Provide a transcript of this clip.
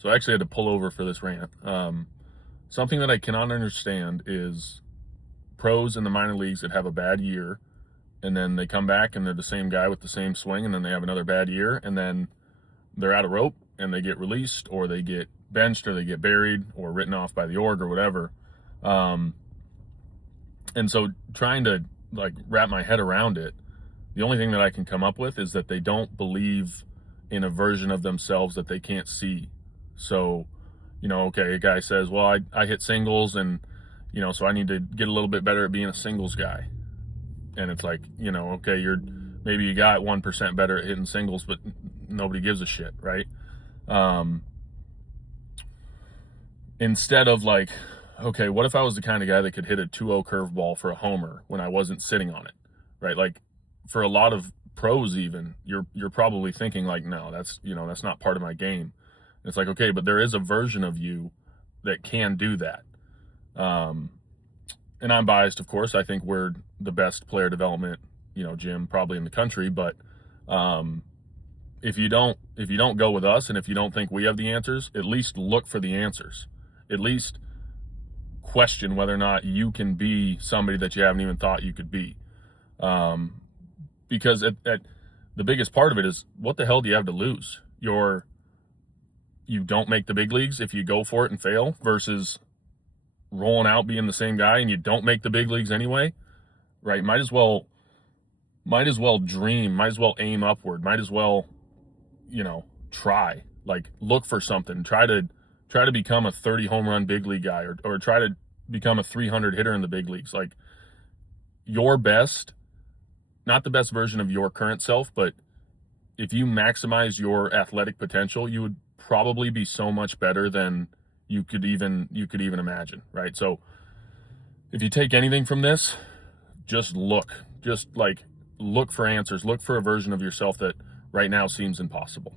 So I actually had to pull over for this rant. Something that I cannot understand is pros in the minor leagues that have a bad year, and then they come back and they're the same guy with the same swing, and then they have another bad year, and then they're out of rope and they get released, or they get benched, or they get buried, or written off by the org or whatever. And so trying to like wrap my head around it, the only thing that I can come up with is that they don't believe in a version of themselves that they can't see. So, okay, a guy says, well, I hit singles, and, so I need to get a little bit better at being a singles guy. And it's like, okay, maybe you got 1% better at hitting singles, but nobody gives a shit, right? Instead of like, okay, what if I was the kind of guy that could hit a 2-0 curveball for a homer when I wasn't sitting on it, right? Like, for a lot of pros, even you're probably thinking like, no, that's not part of my game. And it's like, okay, but there is a version of you that can do that. And I'm biased, of course. I think we're the best player development, gym probably in the country. But if you don't go with us, and if you don't think we have the answers, at least look for the answers. At least question whether or not you can be somebody that you haven't even thought you could be. Because the biggest part of it is, what the hell do you have to lose? You don't make the big leagues if you go for it and fail, versus rolling out being the same guy and you don't make the big leagues anyway, right? Might as well dream, might as well aim upward, might as well, try, like, look for something, try to become a 30 home run big league guy, or try to become a 300 hitter in the big leagues. Like, your best, not the best version of your current self, but if you maximize your athletic potential, you would probably be so much better than you could even imagine, right? So if you take anything from this, just look for answers, look for a version of yourself that right now seems impossible.